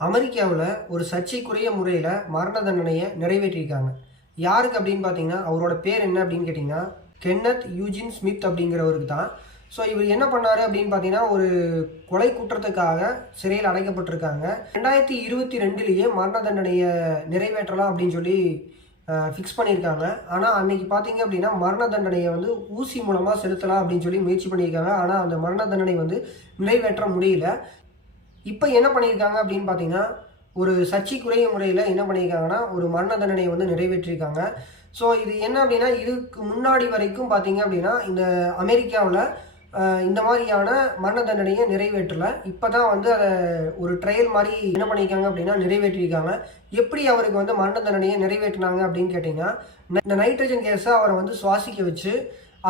அமெரிக்காவில் ஒரு சர்ச்சைக்குரிய முறையில் மரண தண்டனையை நிறைவேற்றியிருக்காங்க. யாருக்கு அப்படின்னு பார்த்தீங்கன்னா, அவரோட பேர் என்ன அப்படின்னு கேட்டிங்கன்னா, கென்னத் யூஜின் ஸ்மித் அப்படிங்கிறவருக்கு தான். ஸோ இவர் என்ன பண்ணார் அப்படின்னு பார்த்தீங்கன்னா, ஒரு கொலை குற்றத்துக்காக சிறையில் அடைக்கப்பட்டிருக்காங்க. 2022 மரண தண்டனையை நிறைவேற்றலாம் அப்படின்னு சொல்லி ஃபிக்ஸ் பண்ணியிருக்காங்க. ஆனால் அன்னைக்கு பார்த்தீங்க அப்படின்னா, மரண தண்டனையை வந்து ஊசி மூலமாக செலுத்தலாம் அப்படின்னு சொல்லி முயற்சி பண்ணியிருக்காங்க. ஆனால் அந்த மரண தண்டனை வந்து நிறைவேற்ற முடியல. இப்போ என்ன பண்ணியிருக்காங்க அப்படின்னு பார்த்தீங்கன்னா, ஒரு சர்ச்சைக்குரிய முறையில் என்ன பண்ணியிருக்காங்கன்னா, ஒரு மரண தண்டனையை வந்து நிறைவேற்றியிருக்காங்க. ஸோ இது என்ன அப்படின்னா, இதுக்கு முன்னாடி வரைக்கும் பார்த்தீங்க அப்படின்னா, இந்த அமெரிக்காவில் இந்த மாதிரியான மரண தண்டனையை நிறைவேற்றலை. இப்போ தான் வந்து அதை ஒரு ட்ரையல் மாதிரி என்ன பண்ணியிருக்காங்க அப்படின்னா நிறைவேற்றியிருக்காங்க. எப்படி அவருக்கு வந்து மரண தண்டனையை நிறைவேற்றினாங்க அப்படின்னு கேட்டிங்கன்னா, இந்த நைட்ரஜன் கேஸை அவரை வந்து சுவாசிக்க வச்சு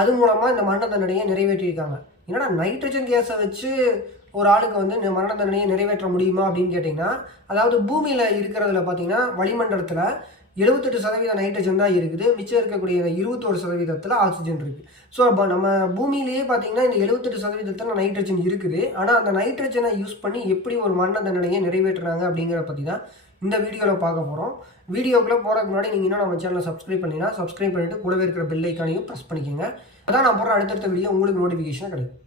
அது மூலமாக இந்த மரண தண்டனையை நிறைவேற்றியிருக்காங்க. என்னடா நைட்ரஜன் கேஸை வச்சு ஒரு ஆளுக்கு வந்து மரண தண்டனையை நிறைவேற்ற முடியுமா அப்படின்னு கேட்டிங்கன்னா, அதாவது பூமியில் இருக்கிறதுல பார்த்தீங்கன்னா வளிமண்டலத்தில் 78% நைட்ரஜன் தான் இருக்குது. மிச்சம் இருக்கக்கூடிய 21% ஆக்சிஜன் இருக்குது. ஸோ அப்போ நம்ம பூமியிலேயே பார்த்தீங்கன்னா இந்த 78% நைட்ரஜன் இருக்குது. ஆனால் அந்த நைட்ரஜனை யூஸ் பண்ணி எப்படி ஒரு மரண தண்டனையை நிறைவேற்றுறாங்க அப்படிங்கிறத பற்றி தான் இந்த வீடியோவில் பார்க்க போகிறோம். வீடியோக்குள்ளே போகிறதுக்கு முன்னாடி நீங்கள் இன்னும் நம்ம சேனலை சப்ஸ்கிரைப் பண்ணிங்கன்னா சப்ஸ்கிரைப் பண்ணிவிட்டு கூடவே இருக்கிற பெல் ஐக்கானையும் ப்ரெஸ் பண்ணிக்கோங்க. அதான் நான் போடுற அடுத்தடுத்த வீடியோ உங்களுக்கு நோட்டிஃபிகேஷன் கிடைக்கும்.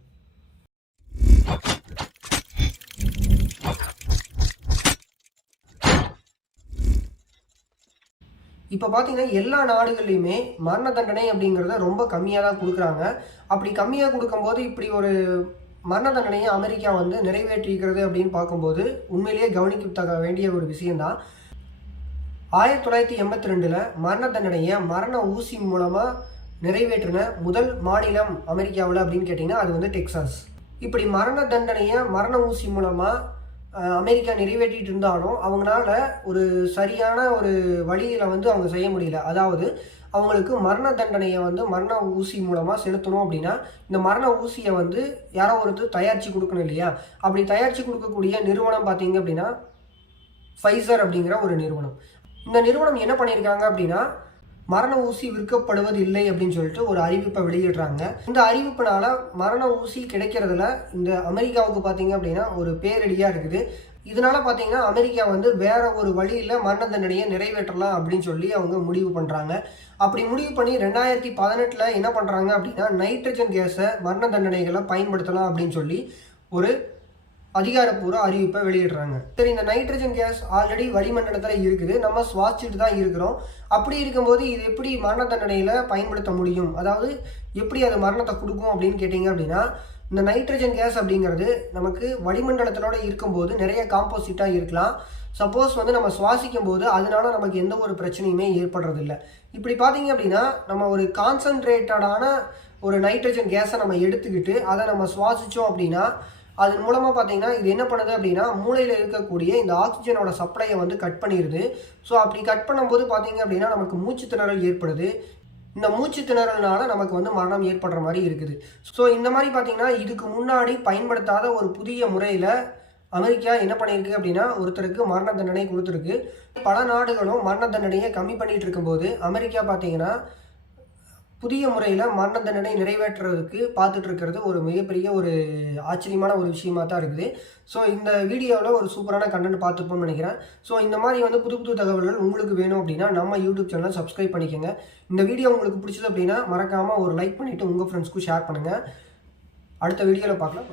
இப்போ பார்த்தீங்கன்னா எல்லா நாடுகள்லையுமே மரண தண்டனை அப்படிங்கிறத ரொம்ப கம்மியாக தான் கொடுக்குறாங்க. அப்படி கம்மியாக கொடுக்கும்போது இப்படி ஒரு மரண தண்டனையை அமெரிக்கா வந்து நிறைவேற்றிக்கிறது அப்படின்னு பார்க்கும்போது உண்மையிலேயே கவனிக்கத்தக்க வேண்டிய ஒரு விஷயந்தான். 1982 மரண தண்டனையை மரண ஊசி மூலமாக நிறைவேற்றின முதல் மாநிலம் அமெரிக்காவில் அப்படின்னு கேட்டிங்கன்னா அது வந்து டெக்சாஸ். இப்படி மரண தண்டனையை மரண ஊசி மூலமாக அமெரிக்கா நிறைவேற்றிட்டு இருந்தாலும் அவங்களால ஒரு சரியான ஒரு வழியில் வந்து அவங்க செய்ய முடியல. அதாவது அவங்களுக்கு மரண தண்டனையை வந்து மரண ஊசி மூலமாக செலுத்தணும் அப்படின்னா இந்த மரண ஊசியை வந்து யாரோ ஒருத்தர் தயாரித்து கொடுக்கணும் இல்லையா? அப்படி தயாரித்து கொடுக்கக்கூடிய நிறுவனம் பார்த்தீங்க அப்படின்னா ஃபைசர் அப்படிங்கிற ஒரு நிறுவனம். இந்த நிறுவனம் என்ன பண்ணியிருக்காங்க அப்படின்னா, மரண ஊசி விற்கப்படுவது இல்லை அப்படின்னு சொல்லிட்டு ஒரு அறிவிப்பை வெளியிடுறாங்க. இந்த அறிவிப்புனால மரண ஊசி கிடைக்கிறதுல இந்த அமெரிக்காவுக்கு பார்த்தீங்க அப்படின்னா ஒரு பேரடியாக இருக்குது. இதனால பார்த்தீங்கன்னா அமெரிக்கா வந்து வேற ஒரு வழியில் மரண தண்டனையை நிறைவேற்றலாம் அப்படின்னு சொல்லி அவங்க முடிவு பண்ணுறாங்க. அப்படி முடிவு பண்ணி 2018 என்ன பண்ணுறாங்க அப்படின்னா, நைட்ரஜன் கேஸை மரண தண்டனைகளை பயன்படுத்தலாம் அப்படின்னு சொல்லி ஒரு அதிகாரப்பூர்வ அறிவிப்பை வெளியிடுறாங்க. சரி, இந்த நைட்ரஜன் கேஸ் ஆல்ரெடி வளிமண்டலத்தில் இருக்குது, நம்ம சுவாசிச்சுட்டு தான் இருக்கிறோம். அப்படி இருக்கும்போது இது எப்படி மரண தண்டனையில் பயன்படுத்த முடியும், அதாவது எப்படி அது மரணத்தை கொடுக்கும் அப்படின்னு கேட்டிங்க அப்படின்னா, இந்த நைட்ரஜன் கேஸ் அப்படிங்கிறது நமக்கு வளிமண்டலத்திலோட இருக்கும்போது நிறைய காம்போசிட்டாக இருக்கலாம். சப்போஸ் வந்து நம்ம சுவாசிக்கும் போது அதனால நமக்கு எந்த ஒரு பிரச்சனையுமே ஏற்படுறதில்லை. இப்படி பார்த்தீங்க அப்படின்னா நம்ம ஒரு கான்சன்ட்ரேட்டடான ஒரு நைட்ரஜன் கேஸை நம்ம எடுத்துக்கிட்டு அதை நம்ம சுவாசித்தோம் அப்படின்னா அதன் மூலமாக பார்த்தீங்கன்னா இது என்ன பண்ணுது அப்படின்னா மூளையில் இருக்கக்கூடிய இந்த ஆக்சிஜனோட சப்ளையை வந்து கட் பண்ணிடுது. ஸோ அப்படி கட் பண்ணும்போது பார்த்தீங்க அப்படின்னா நமக்கு மூச்சு திணறல் ஏற்படுது. இந்த மூச்சு திணறல்னால நமக்கு வந்து மரணம் ஏற்படுற மாதிரி இருக்குது. ஸோ இந்த மாதிரி பார்த்தீங்கன்னா இதுக்கு முன்னாடி பயன்படுத்தாத ஒரு புதிய முறையில் அமெரிக்கா என்ன பண்ணியிருக்கு அப்படின்னா ஒருத்தருக்கு மரண தண்டனை கொடுத்துருக்கு. பல நாடுகளும் மரண தண்டனையை கம்மி பண்ணிகிட்டு இருக்கும்போது அமெரிக்கா பார்த்தீங்கன்னா புதிய முறையில் மரண தண்டனை நிறைவேற்றுறதுக்கு பார்த்துட்டு இருக்கிறது ஒரு மிகப்பெரிய ஒரு ஆச்சரியமான ஒரு விஷயமா தான் இருக்குது. ஸோ இந்த வீடியோவில் ஒரு சூப்பரான கண்டென்ட் பார்த்துப்போம்னு நினைக்கிறேன். ஸோ இந்த மாதிரி வந்து புது புது தகவல்கள் உங்களுக்கு வேணும் அப்படின்னா நம்ம யூடியூப் சேனலை சப்ஸ்கிரைப் பண்ணிக்கோங்க. இந்த வீடியோ உங்களுக்கு பிடிச்சது அப்படின்னா மறக்காமல் ஒரு லைக் பண்ணிவிட்டு உங்கள் ஃப்ரெண்ட்ஸ்க்கும் ஷேர் பண்ணுங்கள். அடுத்த வீடியோவில் பார்க்கலாம்.